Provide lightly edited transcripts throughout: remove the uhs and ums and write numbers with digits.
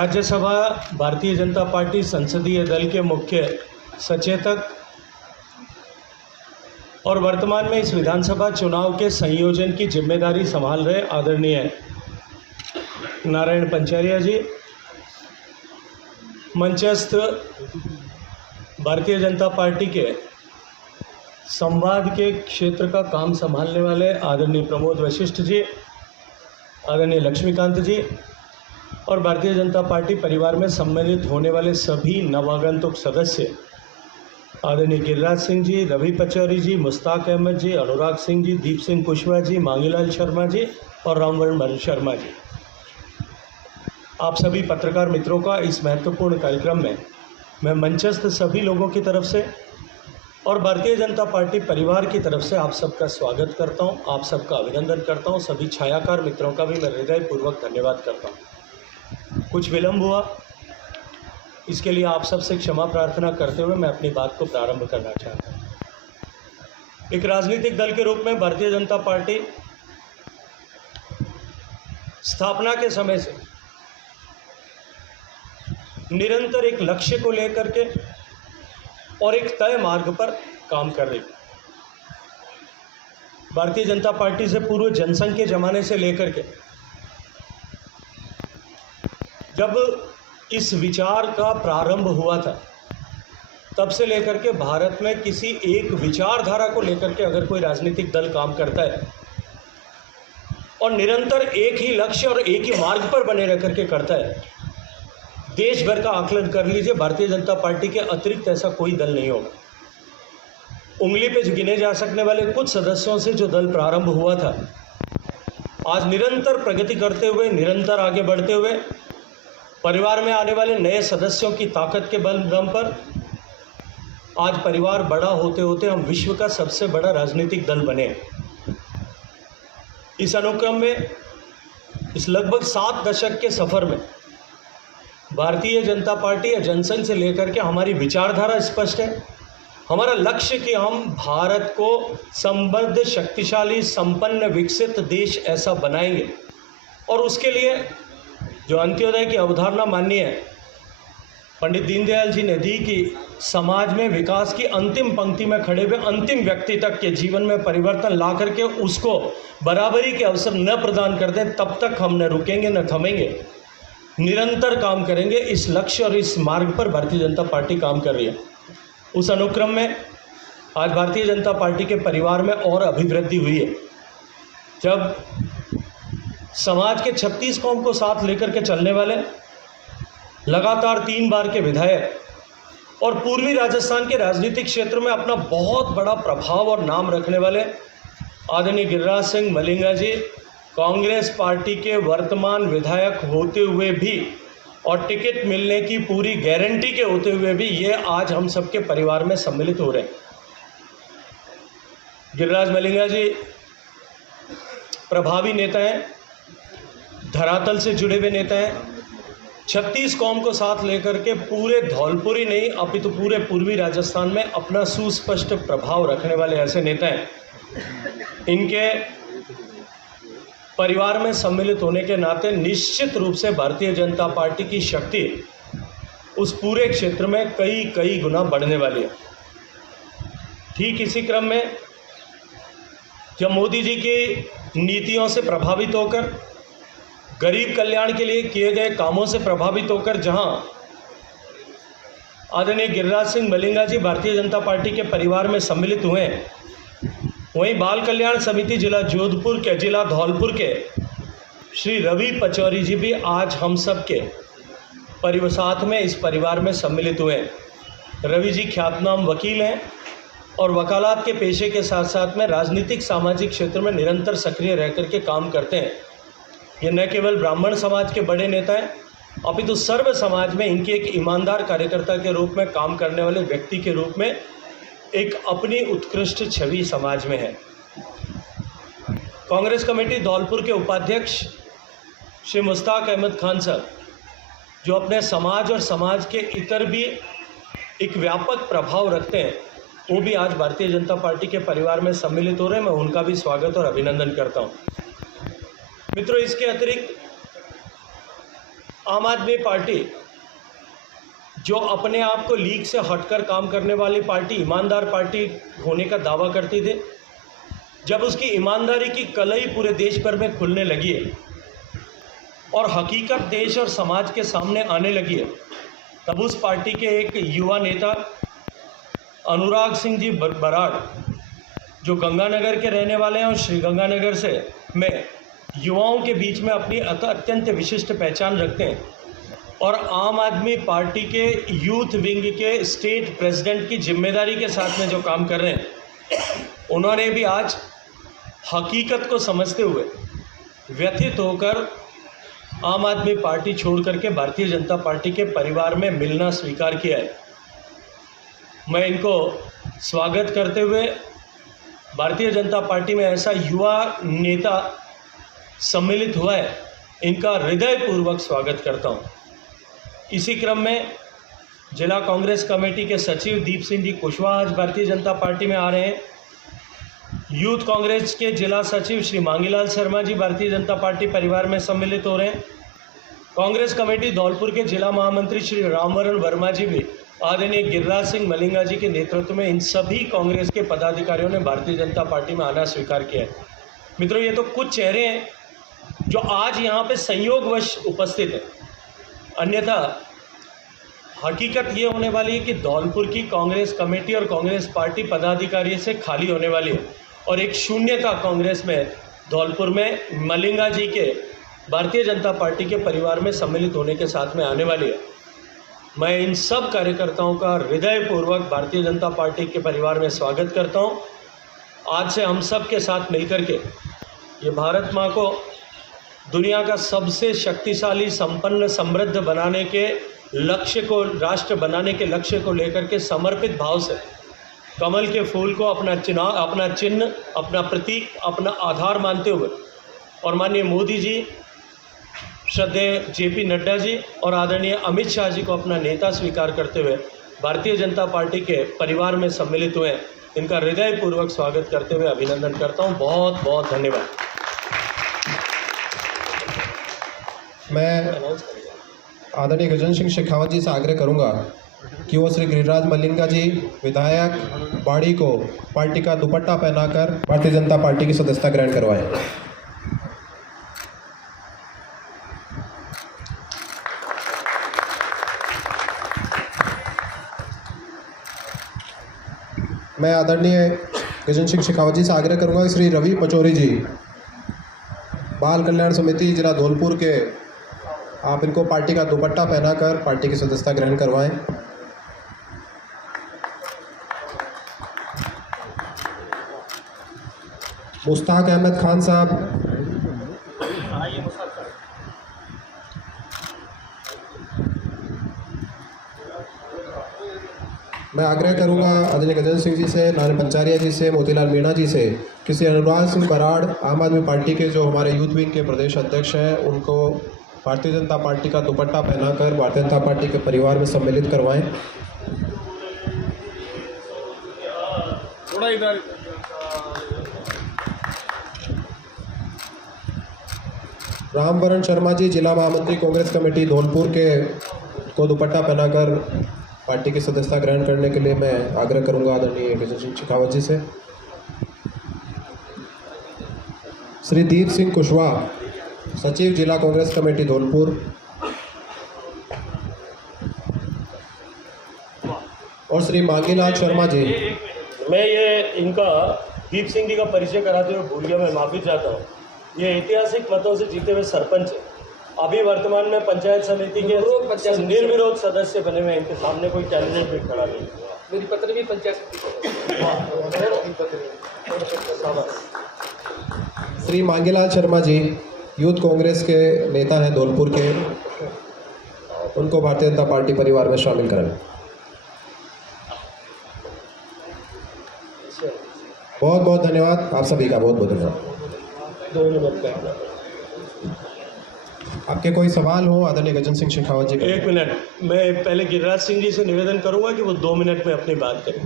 Rajya Sabha Bharatiya Janata party संसदीय दल के मुख्य सचेतक और वर्तमान में इस विधानसभा चुनाव के संयोजन की जिम्मेदारी संभाल रहे आदरणीय नारायण पंचारिया जी, मंचस्थ भारतीय जनता पार्टी के संवाद के क्षेत्र का काम संभालने वाले आदरणीय प्रमोद वशिष्ठ जी, आदरणीय लक्ष्मीकांत जी और भारतीय जनता पार्टी परिवार में सम्मिलित होने वाले सभी नवागंतुक सदस्य आदरणीय गिरिराज सिंह जी, रवि पचौरी जी, मुश्ताक अहमद जी, अनुराग सिंह जी, दीप सिंह कुशवाहा जी, मांगीलाल शर्मा जी और रामवरण शर्मा जी, आप सभी पत्रकार मित्रों का इस महत्वपूर्ण कार्यक्रम में मैं मंचस्थ सभी लोगों की तरफ से और भारतीय जनता पार्टी परिवार की तरफ से आप सबका स्वागत करता हूं, आप सबका अभिनंदन करता हूं। सभी छायाकार मित्रों का भी मैं हृदयपूर्वक धन्यवाद करता हूं। कुछ विलंब हुआ, इसके लिए आप सबसे क्षमा प्रार्थना करते हुए मैं अपनी बात को प्रारंभ करना चाहता हूं। एक राजनीतिक दल के रूप में भारतीय जनता पार्टी स्थापना के समय से निरंतर एक लक्ष्य को लेकर के और एक तय मार्ग पर काम कर रही है। भारतीय जनता पार्टी से पूर्व जनसंघ के जमाने से लेकर के जब इस विचार का प्रारंभ हुआ था, तब से लेकर के भारत में किसी एक विचारधारा को लेकर के अगर कोई राजनीतिक दल काम करता है और निरंतर एक ही लक्ष्य और एक ही मार्ग पर बने रह करके करता है, देश भर का आकलन कर लीजिए, भारतीय जनता पार्टी के अतिरिक्त ऐसा कोई दल नहीं होगा। उंगली पे गिने जा सकने वाले कुछ सदस्यों से जो दल प्रारंभ हुआ था, आज निरंतर प्रगति करते हुए, निरंतर आगे बढ़ते हुए, परिवार में आने वाले नए सदस्यों की ताकत के बलदम पर आज परिवार बड़ा होते होते हम विश्व का सबसे बड़ा राजनीतिक दल बने। इस अनुक्रम में इस लगभग 7 दशक के सफर में भारतीय जनता पार्टी या जनसंघ से लेकर के हमारी विचारधारा स्पष्ट है। हमारा लक्ष्य कि हम भारत को संबद्ध, शक्तिशाली, संपन्न, विकसित देश ऐसा बनाएंगे और उसके लिए जो अंत्योदय की अवधारणा माननीय पंडित दीनदयाल जी ने दी कि समाज में विकास की अंतिम पंक्ति में खड़े हुए अंतिम व्यक्ति तक के जीवन में परिवर्तन ला करके उसको बराबरी के अवसर न प्रदान कर दें, तब तक हम न रुकेंगे न थमेंगे, निरंतर काम करेंगे। इस लक्ष्य और इस मार्ग पर भारतीय जनता पार्टी काम कर रही है। उस अनुक्रम में आज भारतीय जनता पार्टी के परिवार में और अभिवृद्धि हुई है। जब समाज के 36 कौम को साथ लेकर के चलने वाले लगातार 3 बार के विधायक और पूर्वी राजस्थान के राजनीतिक क्षेत्र में अपना बहुत बड़ा प्रभाव और नाम रखने वाले आदरणीय गिरिराज सिंह मलिंगा जी, कांग्रेस पार्टी के वर्तमान विधायक होते हुए भी और टिकट मिलने की पूरी गारंटी के होते हुए भी ये आज हम सबके परिवार में सम्मिलित हो रहे हैं। गिरिराज मलिंगा जी प्रभावी नेता हैं, धरातल से जुड़े हुए नेता हैं। 36 कौम को साथ लेकर के पूरे धौलपुर ही नहीं अपितु पूरे पूर्वी राजस्थान में अपना सुस्पष्ट प्रभाव रखने वाले ऐसे नेता हैं। इनके परिवार में सम्मिलित होने के नाते निश्चित रूप से भारतीय जनता पार्टी की शक्ति उस पूरे क्षेत्र में कई गुना बढ़ने वाली है। ठीक इसी क्रम में जब मोदी जी की नीतियों से प्रभावित होकर, गरीब कल्याण के लिए किए गए कामों से प्रभावित होकर जहां आदरणीय गिरिराज सिंह मलिंगा जी भारतीय जनता पार्टी के परिवार में सम्मिलित हुए, वहीं बाल कल्याण समिति जिला जोधपुर के, जिला धौलपुर के श्री रवि पचौरी जी भी आज हम सब के साथ में इस परिवार में सम्मिलित हुए। रवि जी ख्यातनाम वकील हैं और वकालत के पेशे के साथ साथ में राजनीतिक सामाजिक क्षेत्र में निरंतर सक्रिय रह करके काम करते हैं। ये न केवल ब्राह्मण समाज के बड़े नेता हैं, अपितु सर्व समाज में इनके एक ईमानदार कार्यकर्ता के रूप में काम करने वाले व्यक्ति के रूप में एक अपनी उत्कृष्ट छवि समाज में है। कांग्रेस कमेटी धौलपुर के उपाध्यक्ष श्री मुश्ताक अहमद खान साहब, जो अपने समाज और समाज के इतर भी एक व्यापक प्रभाव रखते हैं, वो भी आज भारतीय जनता पार्टी के परिवार में सम्मिलित हो रहे हैं। मैं उनका भी स्वागत और अभिनंदन करता हूं। मित्रों, इसके अतिरिक्त आम आदमी पार्टी जो अपने आप को लीग से हटकर काम करने वाली पार्टी, ईमानदार पार्टी होने का दावा करती थी, जब उसकी ईमानदारी की कलई पूरे देश भर में खुलने लगी है और हकीकत देश और समाज के सामने आने लगी है, तब उस पार्टी के एक युवा नेता अनुराग सिंह जी बराड़, जो गंगानगर के रहने वाले हैं और श्री गंगानगर से में युवाओं के बीच में अपनी अत्यंत विशिष्ट पहचान रखते हैं और आम आदमी पार्टी के यूथ विंग के स्टेट प्रेसिडेंट की जिम्मेदारी के साथ में जो काम कर रहे हैं, उन्होंने भी आज हकीकत को समझते हुए व्यथित होकर आम आदमी पार्टी छोड़ करके भारतीय जनता पार्टी के परिवार में मिलना स्वीकार किया है। मैं इनको स्वागत करते हुए भारतीय जनता पार्टी में ऐसा युवा नेता सम्मिलित हुआ है, इनका हृदयपूर्वक स्वागत करता हूं। इसी क्रम में जिला कांग्रेस कमेटी के सचिव दीप सिंह जी कुशवाहा आज भारतीय जनता पार्टी में आ रहे हैं। यूथ कांग्रेस के जिला सचिव श्री मांगीलाल शर्मा जी भारतीय जनता पार्टी परिवार में सम्मिलित हो रहे हैं। कांग्रेस कमेटी धौलपुर के जिला महामंत्री श्री रामवरण वर्मा जी भी आदरणीय गिरिराज सिंह मलिंगा जी के नेतृत्व में इन सभी कांग्रेस के पदाधिकारियों ने भारतीय जनता पार्टी में आना स्वीकार किया है। मित्रों, ये तो कुछ चेहरे हैं जो आज यहाँ पे संयोगवश उपस्थित हैं, अन्यथा हकीकत ये होने वाली है कि धौलपुर की कांग्रेस कमेटी और कांग्रेस पार्टी पदाधिकारी से खाली होने वाली है और एक शून्यता कांग्रेस में धौलपुर में मलिंगा जी के भारतीय जनता पार्टी के परिवार में सम्मिलित होने के साथ में आने वाली है। मैं इन सब कार्यकर्ताओं का हृदयपूर्वक भारतीय जनता पार्टी के परिवार में स्वागत करता हूं। आज से हम सब के साथ मिलकर के ये भारत माँ को दुनिया का सबसे शक्तिशाली, संपन्न, समृद्ध बनाने के लक्ष्य को, राष्ट्र बनाने के लक्ष्य को लेकर के समर्पित भाव से कमल के फूल को अपना चिन्ह, अपना प्रतीक, अपना आधार मानते हुए और माननीय मोदी जी, श्रद्धेय जेपी नड्डा जी और आदरणीय अमित शाह जी को अपना नेता स्वीकार करते हुए भारतीय जनता पार्टी के परिवार में सम्मिलित हुए। इनका हृदयपूर्वक स्वागत करते हुए अभिनंदन करता हूं। बहुत बहुत धन्यवाद। मैं आदरणीय गजेंद्र सिंह शेखावत जी से आग्रह करूंगा कि वो श्री गिरिराज मलिंगा जी विधायक बाड़ी को पार्टी का दुपट्टा पहनाकर भारतीय जनता पार्टी की सदस्यता ग्रहण करवाएं। मैं आदरणीय गजेंद्र सिंह शेखावत जी से आग्रह करूंगा कि श्री रवि पचौरी जी, बाल कल्याण समिति जिला धौलपुर के, आप इनको पार्टी का दुपट्टा पहनाकर पार्टी की सदस्यता ग्रहण करवाएं। मुश्ताक अहमद खान साहब, मैं आग्रह करूंगा आदरणीय गजेंद्र सिंह जी से, नारायण पंचारिया जी से, मोतीलाल मीणा जी से, किसी अनुराग सिंह बराड़ आम आदमी पार्टी के जो हमारे यूथ विंग के प्रदेश अध्यक्ष हैं, उनको भारतीय जनता पार्टी का दुपट्टा पहनाकर भारतीय जनता पार्टी के परिवार में सम्मिलित करवाएं। थोड़ा इधर रामवरण शर्मा जी, जिला महामंत्री कांग्रेस कमेटी धौलपुर के, को दुपट्टा पहनाकर पार्टी की सदस्यता ग्रहण करने के लिए मैं आग्रह करूंगा आदरणीय गजेंद्र सिंह शेखावत जी से। श्री दीप सिंह कुशवाहा, सचिव जिला कांग्रेस कमेटी धौलपुर, और श्री मांगीलाल शर्मा जी। मैं ये इनका दीप सिंह जी का परिचय कराते हुए भूल गया, मैं माफ़ी चाहता हूँ। ये ऐतिहासिक मतों से जीते हुए सरपंच है, अभी वर्तमान में पंचायत समिति के निर्विरोध सदस्य बने हुए। इनके सामने कोई कैंडिडेट भी खड़ा नहीं। मेरी पत्नी भी पंचायत श्री मांगीलाल शर्मा जी यूथ कांग्रेस के नेता हैं धौलपुर के, उनको भारतीय जनता पार्टी परिवार में शामिल करें। बहुत बहुत धन्यवाद आप सभी का, बहुत बहुत धन्यवाद। 2 मिनट का आपके कोई सवाल हो आदरणीय गजेंद्र सिंह शेखावत जी? 1 मिनट, मैं पहले गिरिराज सिंह जी से निवेदन करूंगा कि वो 2 मिनट में अपनी बात करें।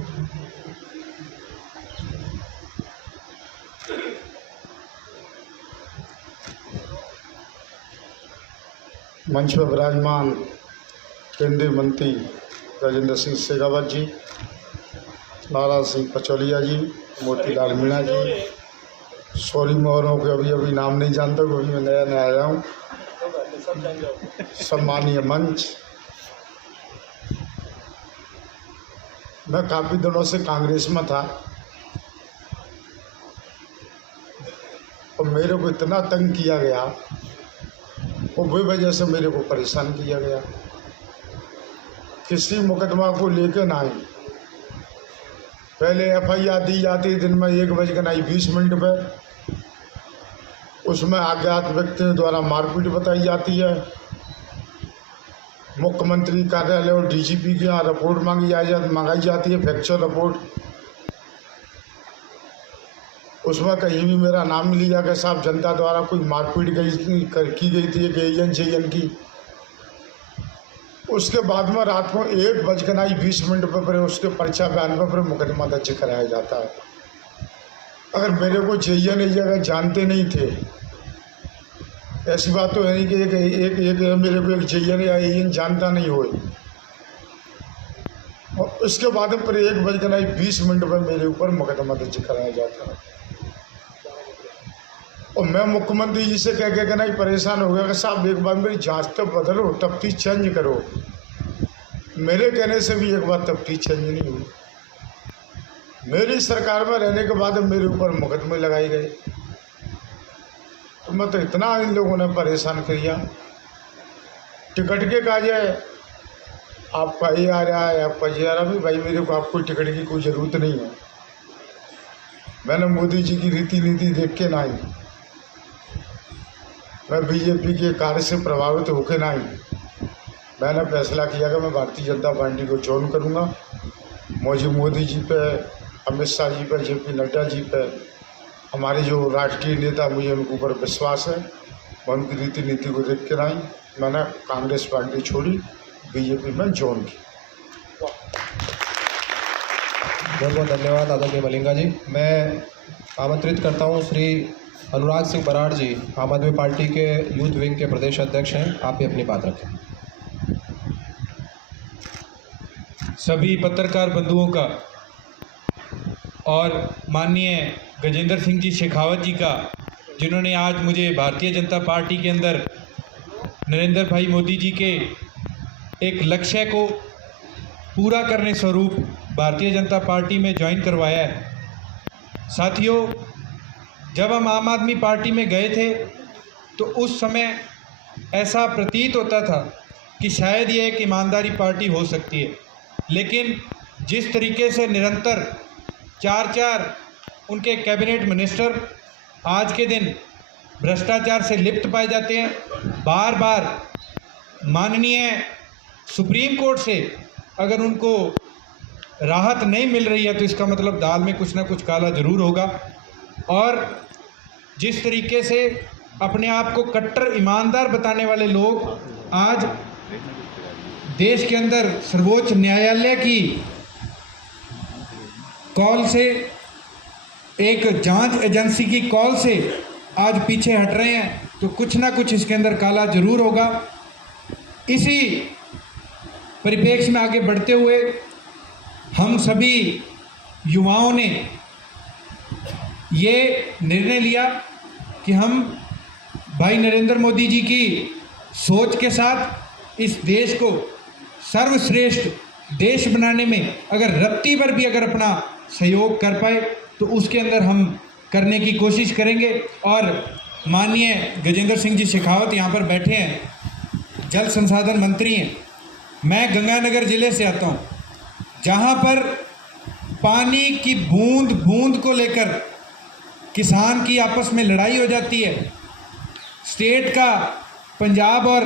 मंच पर विराजमान केंद्रीय मंत्री गजेंद्र सिंह शेखावत जी, नाराज सिंह पचौलिया जी, मोतीलाल मीणा जी, सॉरी मोहरों के अभी नाम नहीं जानता क्योंकि मैं नया नया आया हूँ, सम्मानीय मंच, मैं काफ़ी दिनों से कांग्रेस में था और मेरे को इतना तंग किया गया और वही वजह से मेरे को परेशान किया गया। किसी मुकदमा को लेकर ना ही पहले FIR दी जाती दिन में 1:20 पे, उसमें अज्ञात व्यक्तियों द्वारा मारपीट बताई जाती है। मुख्यमंत्री कार्यालय और DGP के यहाँ रिपोर्ट मंगाई जाती है, फ्रैक्चर रिपोर्ट। उसमें कहीं भी मेरा नाम नहीं लिया कि साहब जनता द्वारा कोई मारपीट की गई थी एक एजेंट की। उसके बाद में रात को 1:20 पर उसके पर्चा बयान पर मुकदमा दर्ज कराया जाता है। अगर मेरे को चाहिए नहीं, अगर जानते नहीं थे, ऐसी बात तो है नहीं कि एक मेरे को एक चाहिए नहीं एजेंट जानता नहीं हो, और उसके बाद पर 1:20 पर मेरे ऊपर मुकदमा दर्ज कराया जाता है। और मैं मुख्यमंत्री जी से कह के नहीं परेशान हो गया कि साहब एक बार मेरी जांच तो बदलो, तफ्तीश चेंज करो। मेरे कहने से भी एक बार तफ्तीश चेंज नहीं हुई। मेरी सरकार में रहने के बाद मेरे ऊपर मुकदमे लगाए गए, तो मैं तो इतना इन लोगों ने परेशान किया। टिकट के काज है, आपका ये आ रहा है, आपका ये आ रहा है। भाई मेरे को आपको टिकट की कोई ज़रूरत नहीं है। मैंने मोदी जी की रीति नीति देख के ना ही, मैं BJP के कार्य से प्रभावित होकर ना ही मैंने फैसला किया कि मैं भारतीय जनता पार्टी को ज्वाइन करूँगा। मुझे मोदी जी पे, अमित शाह जी पे, JP नड्डा जी पे, हमारे जो राष्ट्रीय नेता, मुझे उनके ऊपर विश्वास है। मैं उनकी रीति नीति को देख के ना ही मैंने कांग्रेस पार्टी छोड़ी, BJP में ज्वाइन की। बहुत बहुत धन्यवाद आदरणीय मलिंगा जी। मैं आमंत्रित करता हूँ श्री अनुराग सिंह बराड़ जी, आम आदमी पार्टी के यूथ विंग के प्रदेश अध्यक्ष हैं। आप भी अपनी बात रखें। सभी पत्रकार बंधुओं का और माननीय गजेंद्र सिंह जी शेखावत जी का, जिन्होंने आज मुझे भारतीय जनता पार्टी के अंदर नरेंद्र भाई मोदी जी के एक लक्ष्य को पूरा करने स्वरूप भारतीय जनता पार्टी में ज्वाइन करवाया है। साथियों, जब हम आम आदमी पार्टी में गए थे तो उस समय ऐसा प्रतीत होता था कि शायद ये एक ईमानदारी पार्टी हो सकती है, लेकिन जिस तरीके से निरंतर 4 उनके कैबिनेट मिनिस्टर आज के दिन भ्रष्टाचार से लिप्त पाए जाते हैं, बार बार माननीय सुप्रीम कोर्ट से अगर उनको राहत नहीं मिल रही है तो इसका मतलब दाल में कुछ ना कुछ काला जरूर होगा। और जिस तरीके से अपने आप को कट्टर ईमानदार बताने वाले लोग आज देश के अंदर सर्वोच्च न्यायालय की कॉल से, एक जांच एजेंसी की कॉल से आज पीछे हट रहे हैं, तो कुछ ना कुछ इसके अंदर काला जरूर होगा। इसी परिप्रेक्ष्य में आगे बढ़ते हुए हम सभी युवाओं ने ये निर्णय लिया कि हम भाई नरेंद्र मोदी जी की सोच के साथ इस देश को सर्वश्रेष्ठ देश बनाने में अगर रत्ती भर भी अगर अपना सहयोग कर पाए तो उसके अंदर हम करने की कोशिश करेंगे। और माननीय गजेंद्र सिंह जी शेखावत यहाँ पर बैठे हैं, जल संसाधन मंत्री हैं। मैं गंगानगर ज़िले से आता हूँ, जहाँ पर पानी की बूंद बूंद को लेकर किसान की आपस में लड़ाई हो जाती है। स्टेट का, पंजाब और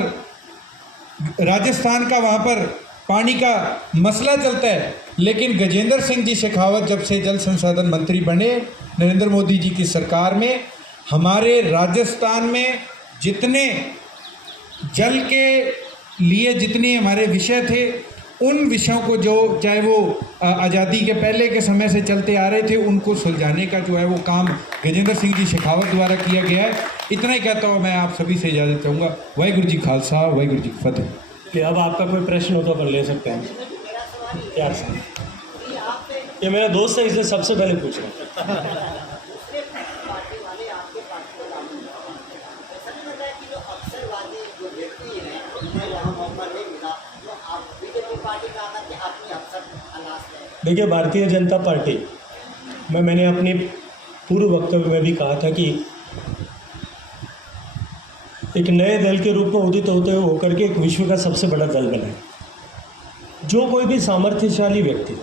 राजस्थान का वहाँ पर पानी का मसला चलता है, लेकिन गजेंद्र सिंह जी शेखावत जब से जल संसाधन मंत्री बने नरेंद्र मोदी जी की सरकार में, हमारे राजस्थान में जितने जल के लिए जितने हमारे विषय थे उन विषयों को जो चाहे वो आज़ादी के पहले के समय से चलते आ रहे थे उनको सुलझाने का जो है वो काम गजेंद्र सिंह जी शेखावत द्वारा किया गया है। इतना ही कहता हूँ मैं आप सभी से इजाज़त चाहूँगा। वाहिगुरू जी खालसा, वाहिगुरू जी फतेह। कि अब आपका कोई प्रश्न हो तो अपन ले सकते हैं प्यार से। ये मेरा दोस्त है इसलिए सबसे पहले पूछ रहा हूँ। देखिए, भारतीय जनता पार्टी मैंने अपनी पूर्व वक्तव्य में भी कहा था कि एक नए दल के रूप में उदित होते हुए होकर के एक विश्व का सबसे बड़ा दल बना है। जो कोई भी सामर्थ्यशाली व्यक्ति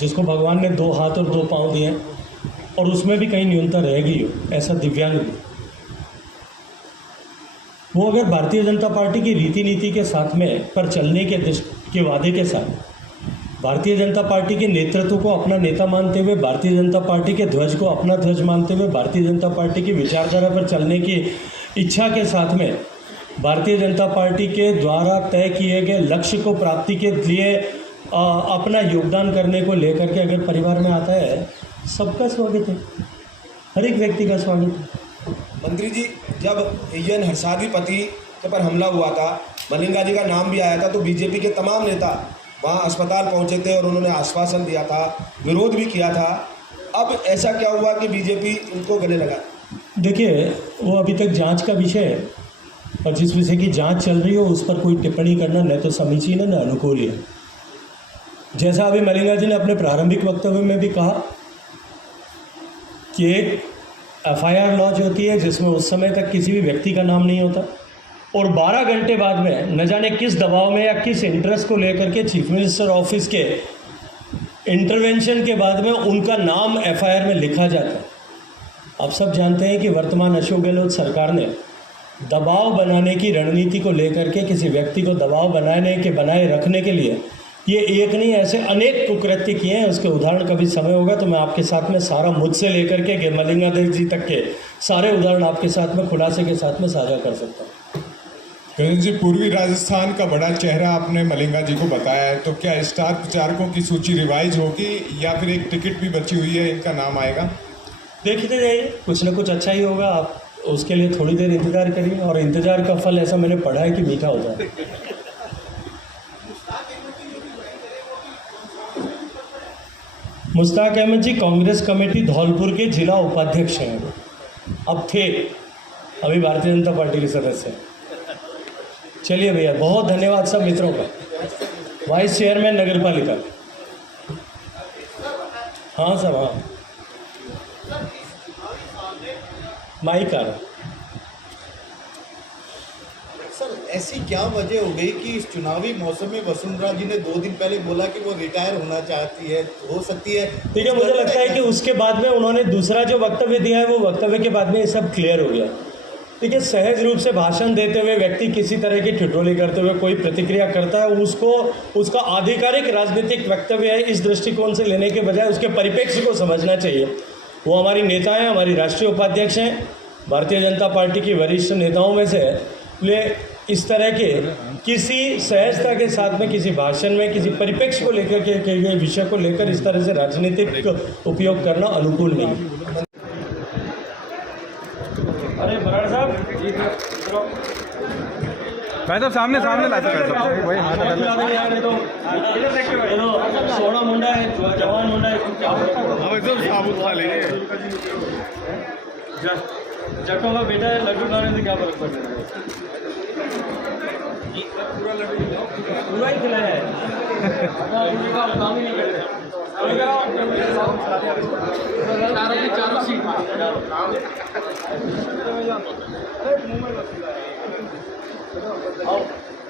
जिसको भगवान ने 2 हाथ और 2 पाँव दिए और उसमें भी कहीं न्यूनता रह गई हो, ऐसा दिव्यांग भी, वो अगर भारतीय जनता पार्टी की रीति नीति के साथ में पर चलने के वादे के साथ भारतीय जनता पार्टी के नेतृत्व को अपना नेता मानते हुए, भारतीय जनता पार्टी के ध्वज को अपना ध्वज मानते हुए, भारतीय जनता पार्टी की विचारधारा पर चलने की इच्छा के साथ में भारतीय जनता पार्टी के द्वारा तय किए गए लक्ष्य को प्राप्ति के लिए अपना योगदान करने को लेकर के अगर परिवार में आता है, सबका स्वागत है, हर एक व्यक्ति का स्वागत है। मंत्री जी, जब एन हर्षाधिपति पर हमला हुआ था, मलिंगा जी का नाम भी आया था, तो बीजेपी के तमाम नेता वहाँ अस्पताल पहुँचे थे और उन्होंने आश्वासन दिया था, विरोध भी किया था। अब ऐसा क्या हुआ कि बीजेपी इनको गले लगा? देखिए, वो अभी तक जांच का विषय है और जिस विषय की जांच चल रही हो उस पर कोई टिप्पणी करना न तो समीचीन है न अनुकूल है। जैसा अभी मलिंगा जी ने अपने प्रारंभिक वक्तव्य में भी कहा कि एफआईआर लॉन्च होती है जिसमें उस समय तक किसी भी व्यक्ति का नाम नहीं होता और 12 घंटे बाद में न जाने किस दबाव में या किस इंटरेस्ट को लेकर के चीफ मिनिस्टर ऑफिस के इंटरवेंशन के बाद में उनका नाम एफआईआर में लिखा जाता है। आप सब जानते हैं कि वर्तमान अशोक गहलोत सरकार ने दबाव बनाने की रणनीति को लेकर के किसी व्यक्ति को दबाव बनाए रखने के लिए ये एक नहीं ऐसे अनेक कुकृत्य किए हैं। उसके उदाहरण कभी समय होगा तो मैं आपके साथ में सारा मुझसे लेकर के मलिंगा देव जी तक के सारे उदाहरण आपके साथ में खुलासे के साथ में साझा कर सकता हूँ। गजेंद्र जी, पूर्वी राजस्थान का बड़ा चेहरा आपने मलिंगा जी को बताया है, तो क्या स्टार प्रचारकों की सूची रिवाइज होगी या फिर एक टिकट भी बची हुई है, इनका नाम आएगा? देखते जाइए, कुछ ना कुछ अच्छा ही होगा। आप उसके लिए थोड़ी देर इंतज़ार करिए और इंतज़ार का फल ऐसा मैंने पढ़ा है कि मीठा होता है। मुश्ताक अहमद जी कांग्रेस कमेटी धौलपुर के जिला उपाध्यक्ष हैं, अब थे, अभी भारतीय जनता पार्टी के सदस्य हैं। चलिए भैया, बहुत धन्यवाद सब मित्रों का। वाइस चेयरमैन नगर पालिका, हाँ सर, हाँ माइक आ रहा। सर, ऐसी क्या वजह हो गई कि इस चुनावी मौसम में वसुंधरा जी ने 2 दिन पहले बोला कि वो रिटायर होना चाहती है? हो सकती है, ठीक है, मुझे लगता है कि उसके बाद में उन्होंने दूसरा जो वक्तव्य दिया है वो वक्तव्य के बाद में ये सब क्लियर हो गया। देखिए, सहज रूप से भाषण देते हुए व्यक्ति किसी तरह की ठिठोली करते हुए कोई प्रतिक्रिया करता है, उसको उसका आधिकारिक राजनीतिक वक्तव्य है इस दृष्टिकोण से लेने के बजाय उसके परिप्रेक्ष्य को समझना चाहिए। वो हमारी नेता हैं, हमारी राष्ट्रीय उपाध्यक्ष हैं, भारतीय जनता पार्टी की वरिष्ठ नेताओं में से है। इसलिए इस तरह के किसी सहजता के साथ में किसी भाषण में किसी परिप्रेक्ष्य को लेकर के विषय को लेकर इस तरह से राजनीतिक उपयोग करना अनुकूल नहीं। अरे बराड़ साहब, भाई साहब सामने ला वही सोना मुंडा है, जवान मुंडा है, साबुत खा लेंगे। जटों का बेटा है, लड्डू खाने से क्या फर्क पड़ता है? पूरा ही खिलाया है, काम ही नहीं करते। चारों सीट